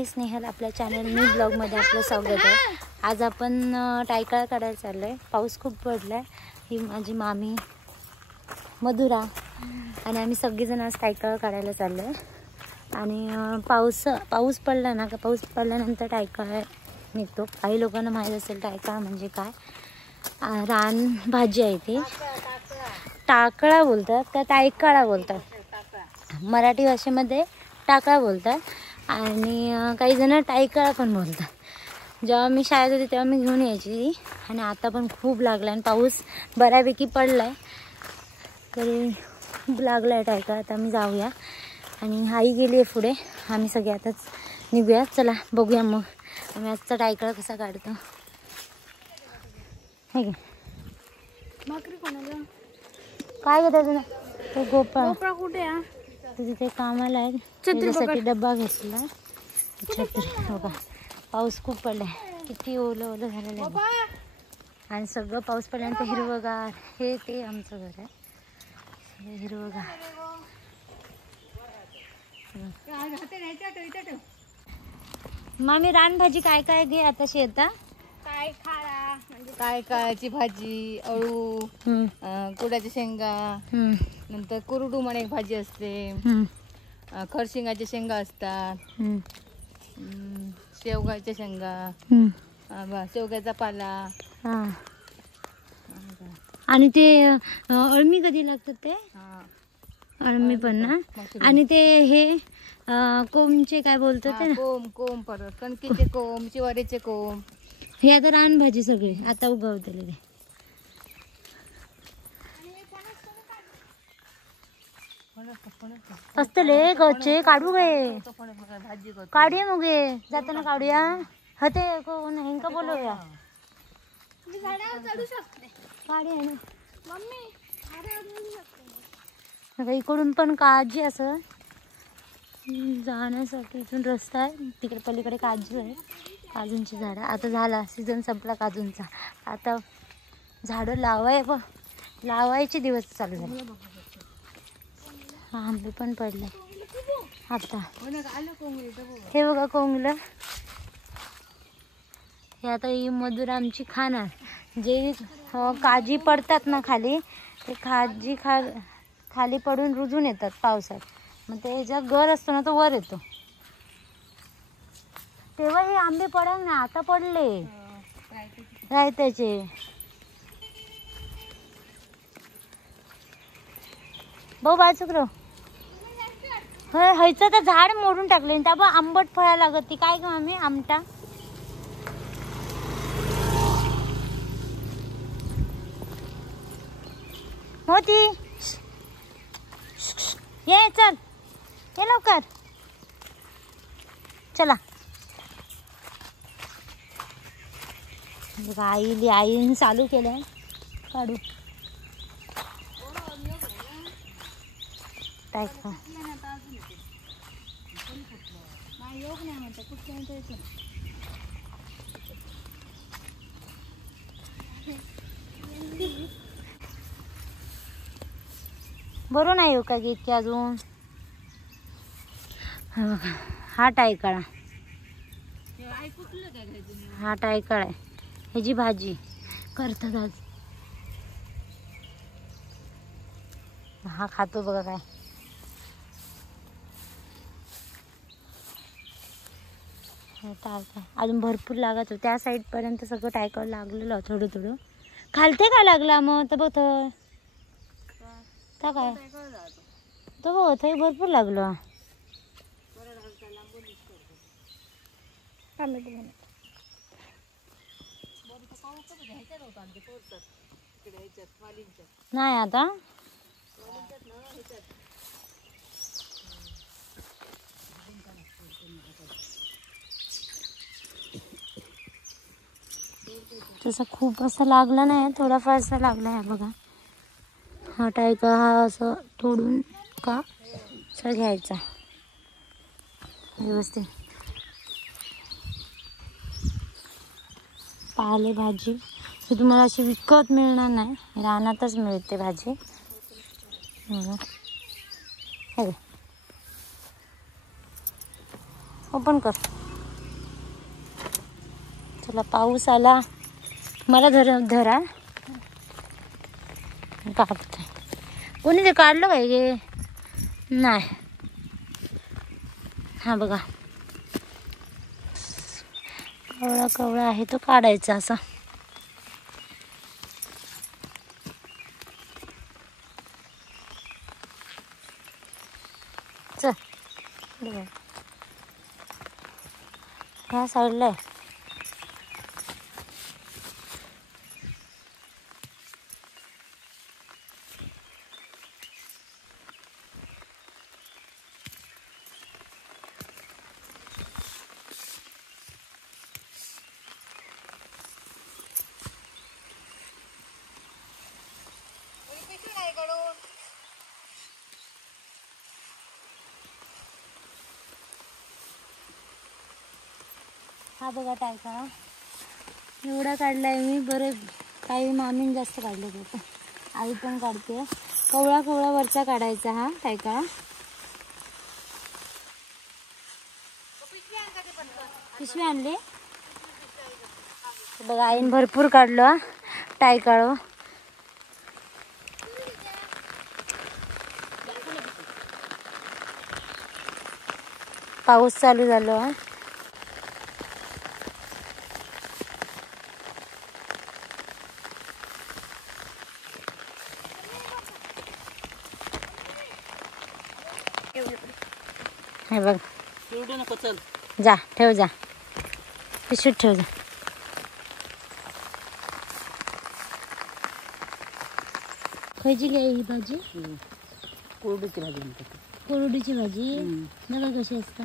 आहे स्नेहल, आपल्या channel new ब्लॉगमध्ये आपलं स्वागत आहे। आज आपण टायकाळा काढायला चाललो आहे। पाऊस खूप पडला आहे। ही माझी मामी मधुरा आणि आम्ही सगळेजण आज टायकाळा काढायला चाललो आहे। आणि पाऊस पडला ना, पाऊस पडल्यानंतर टायकाळा निघतो। काही लोकांना माहीत असेल टायकाळा म्हणजे काय। रान भाजी आहे ती, टाकळा बोलतात का टायकाळा बोलतात, मराठी भाषेमध्ये टाकळा बोलतात आणि काही जण टायकाळा पण बोलतात। जेव्हा मी शाळेत होते तेव्हा मी घेऊन यायची आणि आता पण खूप लागला आणि पाऊस बऱ्यापैकी पडलाय, तरी खूप लागलाय टायकाळा। आता आम्ही जाऊया आणि आई गेली आहे पुढे, आम्ही सगळे आताच निघूया। चला बघूया मग आम्ही आजचा टायकाळा कसा काढतो। हे घे भाकरी कोणाला काय घेतात तुला? तो गोपाळ कुठे आहे? तिथे कामाला आहे, त्याच्यासाठी डब्बा घेतला। छत्री बघा, पाऊस खूप पडलाय, किती ओलं ओलं झालेलं आहे आणि सगळं पाऊस पडल्यानंतर हिरवगार। हे ते आमचं घर आहे, हे हिरवगार। मामी रानभाजी काय काय घे आता शेता? टायकाळाची भाजी, अळू, कुडाच्या शेंगा, नंतर कुरडू म्हणून एक भाजी असते, खरशिंगाच्या शेंगा असतात, शेवगाच्या शेंगा, शेवग्याचा पाला। आणि ते अळमी कधी लागतात ते? अळमी पण ना। आणि ते हे कोंबचे काय बोलतात ते ना? कोंब परत कणकीचे कोंब, चिवारीचे कोंब। हे आता रानभाजी सगळे आता उगवतले असतले गचे काढू गे, काढूया मग जाताना काढूया। हते कोण हेंका बोलूया, काढूया ना। इकडून पण काळजी असं जाण्यासाठी इथून रस्ता आहे, तिकडे पलीकडे काजू आहे, काजूंची झाडं। आता झाला सीझन संपला काजूंचा, आता झाडं लावायचे दिवस चालू झाले। आंबे पण पडले आता, हे बघा कोंगलं। हे आता ही मधुरा आमची खाणार, जे काजी पडतात ना खाली, ते काजी खाली पडून रुजून येतात पावसात, मग ते ज्या गर असतो ना तो वर येतो। तेव्हा हे आंबे पडल ना, आता पडले रायत्याचे। भाऊ बाजूकरो हयचं तर झाड मोडून टाकले, त्या आंबट फळा लागत ती काय ग आम्ही आमटा। होती ये चल ये लवकर चला। आईने चालू केलंय काढू टायका। बरोबर नाही हो का इतकी अजून। हा टायकाळा, हा टायकाळा आहे, ह्याची भाजी करतात आज। हा खातो बघा काय, टायका अजून भरपूर लागत. त्या साईड पर्यंत सगळं टायकाळ लागलेलं थोडं थोडं। खालते काय लागला मग तर बघ काय तो बघ थंय भरपूर लागलं। नाही आता तसा खूप असं लागला नाही, थोडाफार असा लागला आहे बघा। हा टायका हा असं तोडून का असं घ्यायचा व्यवस्थित। पाले भाजी ही तुम्हाला अशी विकत मिळणार नाही, रानातच मिळते भाजी। ओपन कर। चला पाऊस आला, मला धरा कापते. कोणी ते काढलं पाहिजे नाही. हा बघा कवळा कवळा आहे तो काढायचा असा. चल ह्या साईडला आहे. हा बघा टायकाळा एवढा काढलाय मी. बरे काही मामीन जास्त काढले होते, आई पण काढते. कवळा कवळा वरचा काढायचा हा टायकाळा. पिशवी आणली बघा आईन भरपूर काढलं टायकाळ. पाऊस चालू झालो हा. हे बघ नको चल जा ठेव जा पिशवीत ठेव जा. खायची काय ही भाजी? कोरडीची भाजी म्हणतात. कोरडीची भाजी बघा कशी असता.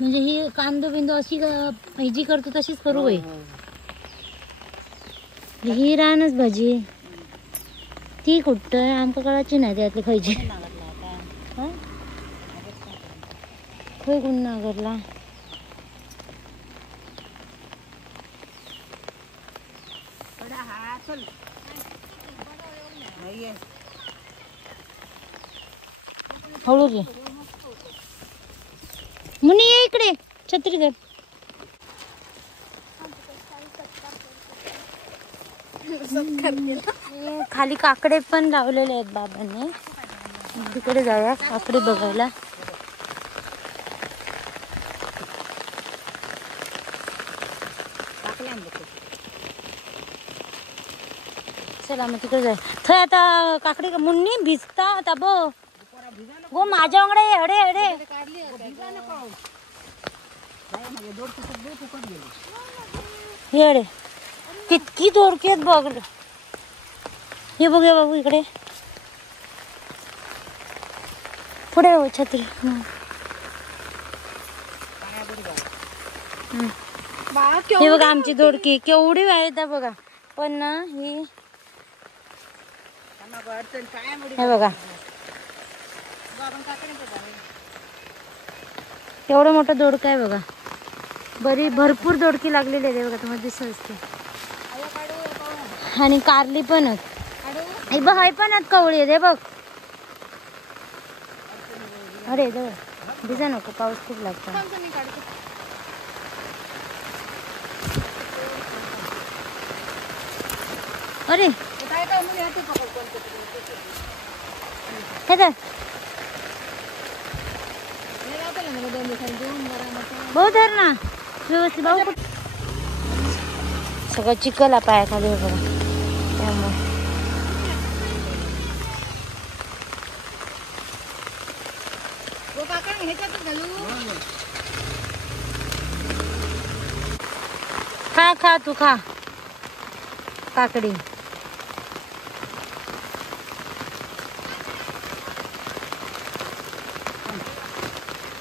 म्हणजे ही कांदो बिंदो अशी भाजी करतो तशीच करू बाई. ही रानच भाजी ती कुठं आमका कळाची नाही त्यातली खायची. खय कोण नागरला हळू घे मुनी ये इकडे छत्री धर. खाली काकडे पण लावलेले आहेत बाबांनी. तिकडे जाऊया काकडे बघायला. चला मग तिकडे जाऊया. थय आता काकडी मुन्नी भिजता आता बो गो माझ्या वांगडे अडे अडे हे अडे कितकी दोडकी आहेत बघ. हे बघूया बाबू इकडे पुढे हो छत्री. हे बघा आमची दोडकी केवढी वाईट आहे बघा. पण ना ही हे बघा एवढं मोठं दोडका आहे बघा. बरी भरपूर दोडकी लागलेली आहे बघा तुम्हाला दिसत असते. आणि कारली पण आहेत बघ. हाय पण आहेत कवळी आहे बघ. अरे भिजा नको पाऊस खूप लागतो. अरे हे तर भाऊ धर ना व्यवस्थित भाऊ. सगळं चिखल पायाखाली बघा त्यामुळे. खा खा तू खा काकडी.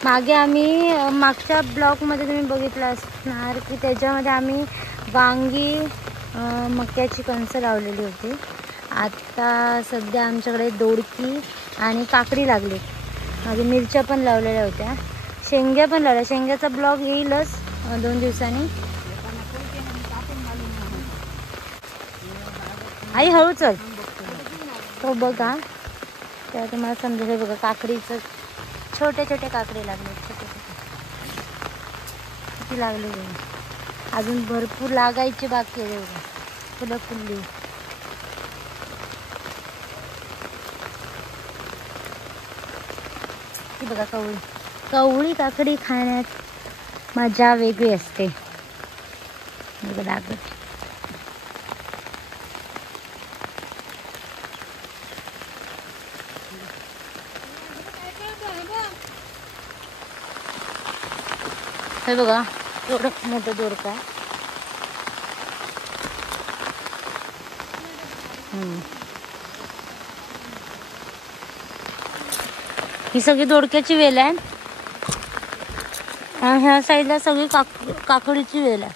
मागे आम्ही मागच्या ब्लॉगमध्ये तुम्ही बघितलं असणार की त्याच्यामध्ये आम्ही वांगी मक्याची कणसं लावलेली होती. आता सध्या आमच्याकडे दोडकी आणि काकडी लागली. मागे मिरच्या पण लावलेल्या होत्या, शेंग्या पण लावल्या. शेंग्याचा ब्लॉग येईलच 2 दिवसांनी. आई हळू चल तो बघा तेव्हा तुम्हाला समजेल. बघा काकडीचं छोटे छोटे काकडे लागले. छोटे छोटे किती लागले. अजून भरपूर लागायचे बाकी आहे बघा. फुलं फुलली. ती बघा कवळी. कवळी काकडी खाण्यात मजा वेगळी असते. दाखवते. हे बघा एवढं मोठं दोडका आहे. ही सगळी दोडक्याची वेल आहे. ह्या साईडला सगळी काकडीची वेल आहे.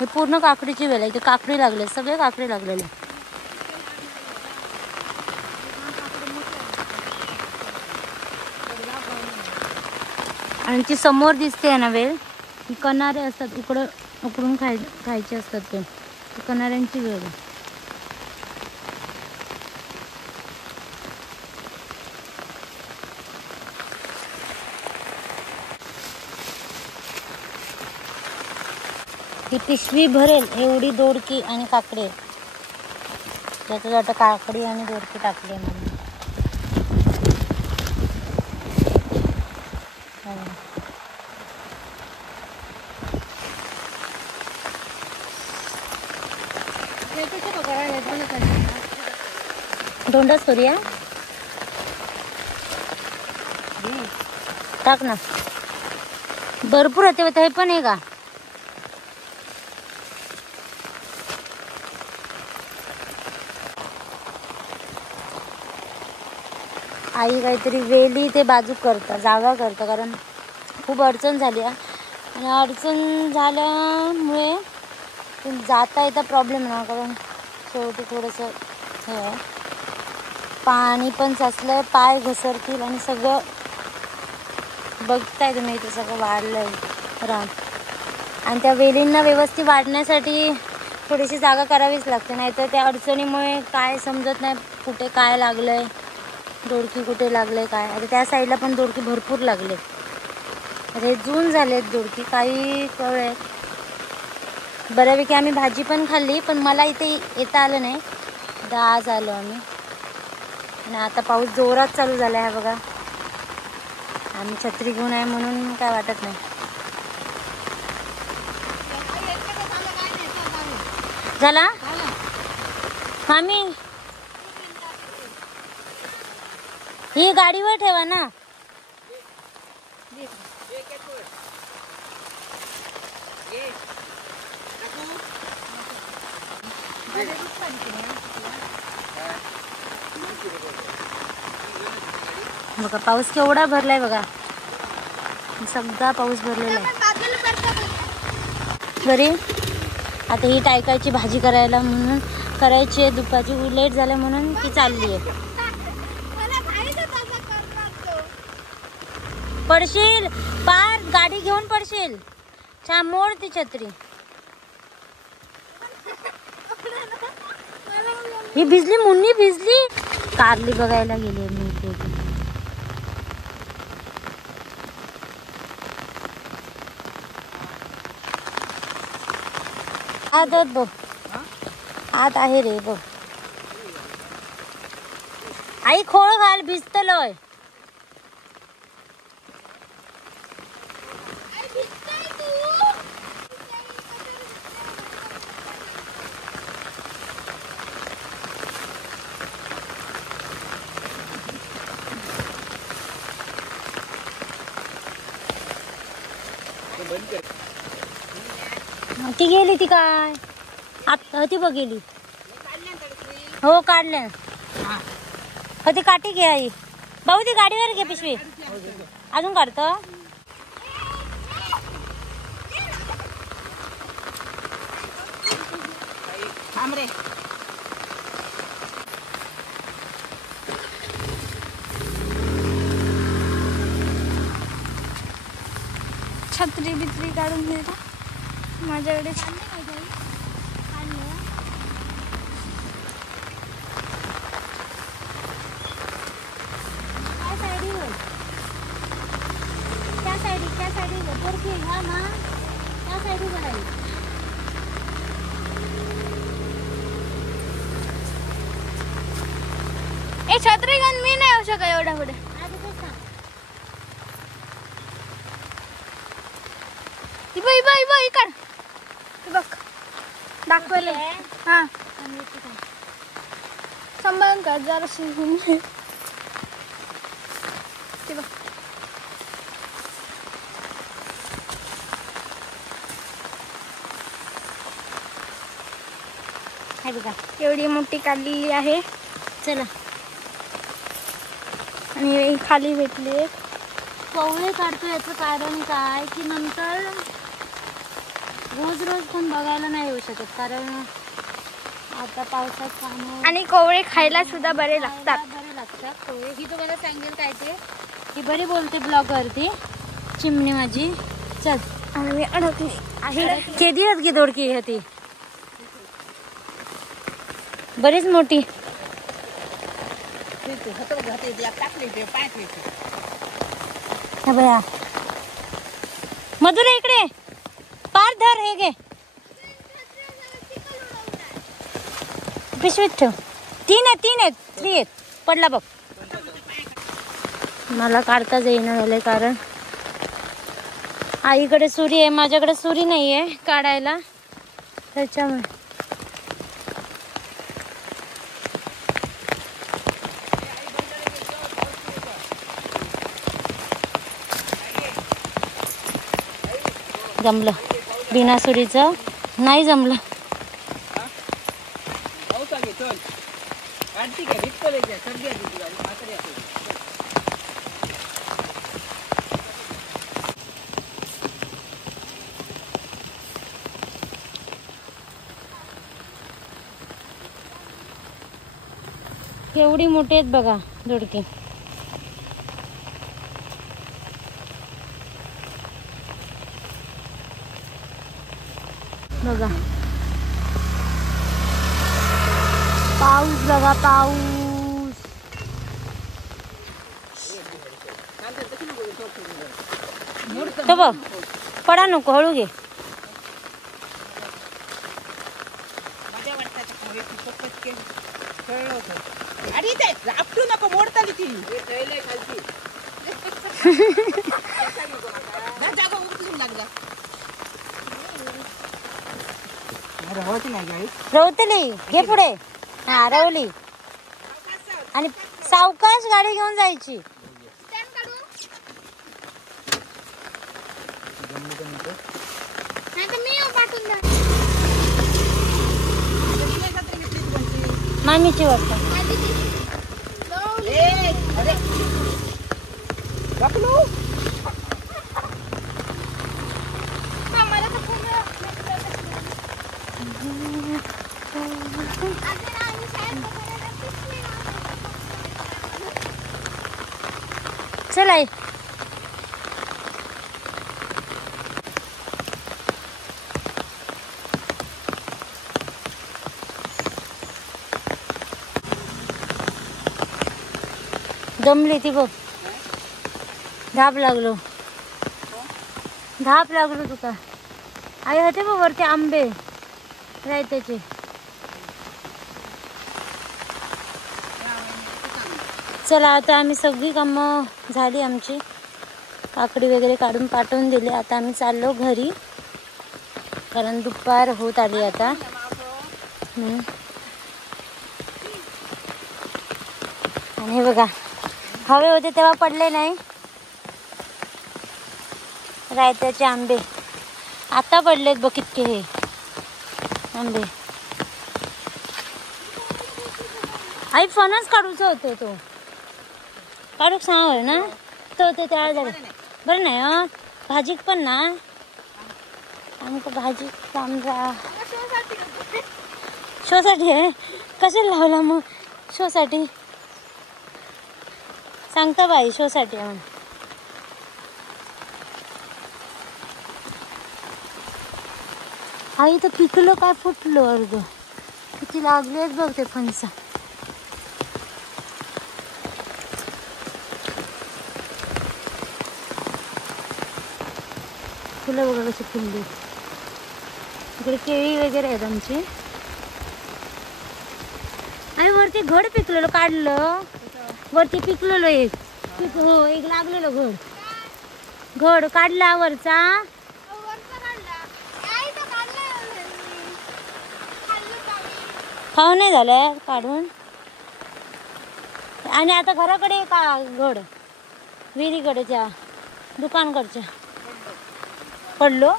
हे पूर्ण काकडीची वेल आहे. इथे काकडी लागले, सगळे काकडी लागलेले. आणि ती समोर दिसते ना वेल, ही कणारे असतात. इकडं उकडून खायचे असतात ते कणाऱ्यांची वेल आहे. ही पिशवी भरेल एवढी दोडकी आणि काकडी. त्याच्यात काकडी आणि दोडकी टाकली म्हणून. दोंडाच करूया. टाक ना. भरपूर होते. हे पण आहे का? आई काहीतरी वेली ते बाजू करता, जागा करता, कारण खूप अडचण झाली आहे. आणि अडचण झाल्यामुळे जाता येता प्रॉब्लेम ना, कारण शेवटी थोडंसं हे आहे, पाणी पण साचलंय, पाय घसरतील आणि सगळं बघताय तुम्ही इथे सगळं वाढलंय रान. आणि त्या वेलींना व्यवस्थित वाढण्यासाठी थोडीशी जागा करावीच लागते, नाहीतर त्या अडचणीमुळे काय समजत नाही कुठे काय लागलंय, दोडकी कुठे लागले काय. आता त्या साईडला पण दोडकी भरपूर लागले. आता हे जून झालेत दोडकी, काही कळले. बऱ्यापैकी आम्ही भाजी पण खाल्ली, पण मला इथे येता आलं नाही. आज आलो आम्ही. आणि आता पाऊस जोरात चालू झाला आहे बघा. आम्ही छत्री घेऊन आहे म्हणून काय वाटत नाही. झाला मामी, ही गाडीवर ठेवा ना. बघा पाऊस केवढा भरलाय बघा. सगळा पाऊस भरलेला आहे घरी. आता ही टायकाची भाजी करायला म्हणून करायची आहे दुपारची. लेट झालं म्हणून ती चालली आहे. पडशील पार, गाडी घेऊन पडशील. छान मोड ती छत्री. ही भिजली, मुन्नी भिजली. कारली बघायला गेली मी इथे. आत बघ, आत आहे रे बघ. आई खोळ घाल, भिजतलोय. ती गेली ती काय आता ती बघ गेली. हो काढल्या. हो ती काठी घे आई. भाऊ ती गाडीवर घे पिशवी. अजून काढतो. छत्री बित्री काढून घे माझ्याकडे. त्या साईड ए छत्री घेऊन मी नाही येऊ शकत एवढ्या पुढे. इकड बघ दाखवलं. हा सांभाळून कर जरा शिजून ते बघ. हे बघा एवढी मोठी काढलेली आहे. चला. आणि खाली भेटली. कवळे काढतो याचं कारण काय की नंतर रोज रोज पण बघायला नाही येऊ शकत, कारण आता पावसात पाणी आणि कोवळे खायला सुद्धा बरे लागतात. बरे लागतात कवळे. ही तुम्हाला सांगेल काय ते, ही बरी बोलते ब्लॉगवरती चिमणी माझी. चल. आणि मी अडकली आहे. केदी आहेत की दोडकी होती बरीच मोठी. बया मधुरा इकडे पार धर. हे घे पिशवीत ठेव. 3 आहेत 3 आहेत. पडला बघ. मला काढताच येईना झालंय कारण आईकडे सुरी आहे, माझ्याकडे सुरी नाही आहे काढायला, त्याच्यामुळे. जमलं बिना सुरीचं नाही जमलं. केवढी मोठी आहेत बघा दोडकी. बघा पाऊस, बघा पाऊस. तो बघ पडा नको, हळू घे. अरे ते आपटू नको, मोडताली ती. रवतली घे पुढे. हा रवली. आणि सावकाश गाडी घेऊन जायची. मामीची वाटत. चला जमली ती बघ. धाप लागलो तुका. आई होते बघ वरती आंबे रायत्याचे. चला आता आम्ही सगळी कामं झाली आमची. काकडी वगैरे काढून पाठवून दिली. आता आम्ही चाललो घरी कारण दुपार होत आली आता. आणि हे बघा हवे होते तेव्हा पडले नाही रायत्याचे आंबे. आता पडलेत बघ कितके हे आंबे. आई फणस काढूचा होतो तो काढूक सांग ना. तो ते त्या बरं नाही हा भाजीक पण ना. आमक भाजी कामरा शोसाठी आहे. कशाला लावला मग शोसाठी सांगता बाई. शोसाठी म्हणून आई तर पिकलं काय फुटलं अर्ध. किती लागलेच बघ ते फणस. फुलं बघा कशी फुलली. इकडे केळी वगैरे आहेत आमची. आणि वरती घड पिकलेलं काढलं, वरती पिकलेलं एक हो, एक लागलेलं घड काढला वरचा. खाऊ नाही झालं काढून. आणि आता घराकडे का घड विहिरीकडेच्या दुकानकडच्या पडलो.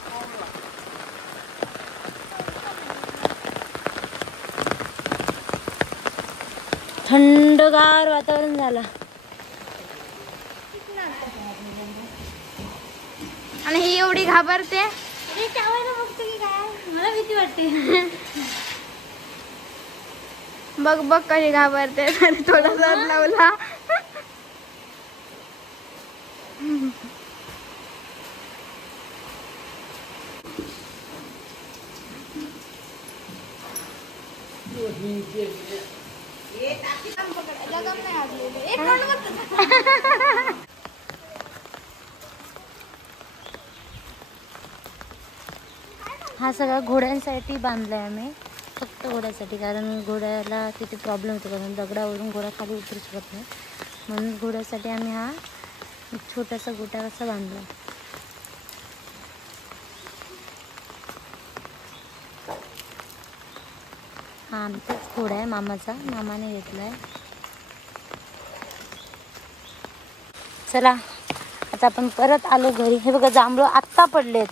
थंडगार वातावरण झालं. आणि ही एवढी घाबरते. मला भीती वाटते. बघ बघ कशी घाबरते. थोडासा लावला. हा सगळा घोड्यांसाठी बांधलाय आम्ही, फक्त घोड्यासाठी. कारण घोड्याला तिथे प्रॉब्लेम होतो, कारण दगडावरून घोडा खाली उतरू शकत नाही. म्हणून घोड्यासाठी आम्ही हा एक छोटासा गोटा असा बांधला. हा आमचाच घोडा आहे, मामाचा. मामाने घेतलाय. चला आता आपण परत आलो घरी. हे बघा जांभळं आत्ता पडलेत,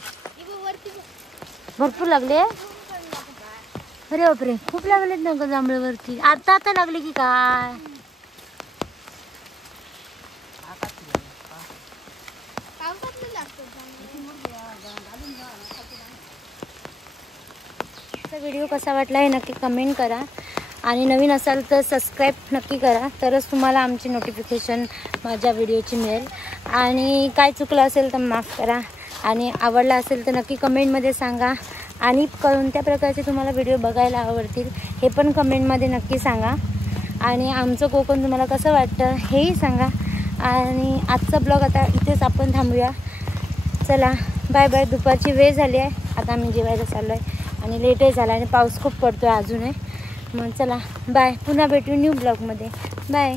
भरपूर लागले. अरे बापरे, खूप लागलेत ना ग जांभळावरती. आता लागले की काय. व्हिडिओ कसा वाटला हे नक्की कमेंट करा. आणि नवीन असाल तर सबस्क्राईब नक्की करा, तरच तुम्हाला आमची नोटिफिकेशन माझ्या व्हिडिओची मिळेल. आणि काय चुकलं असेल तर माफ करा. आणि आवडला असेल तर नक्की कमेंटमध्ये सांगा. आणि कोणत्या प्रकारचे तुम्हाला व्हिडिओ बघायला आवडतील हे पण कमेंटमध्ये नक्की सांगा. आणि आमचं कोकण तुम्हाला कसं वाटतं हेही सांगा. आणि आजचा ब्लॉग आता इथेच आपण थांबूया. चला बाय बाय. दुपारची वेळ झाली आहे, आता आम्ही जेवायला चाललो आहे. आणि लेटही झाला आणि पाऊस खूप पडतो आहे अजूनही. मग चला बाय. पुन्हा भेटू न्यू ब्लॉगमध्ये. बाय.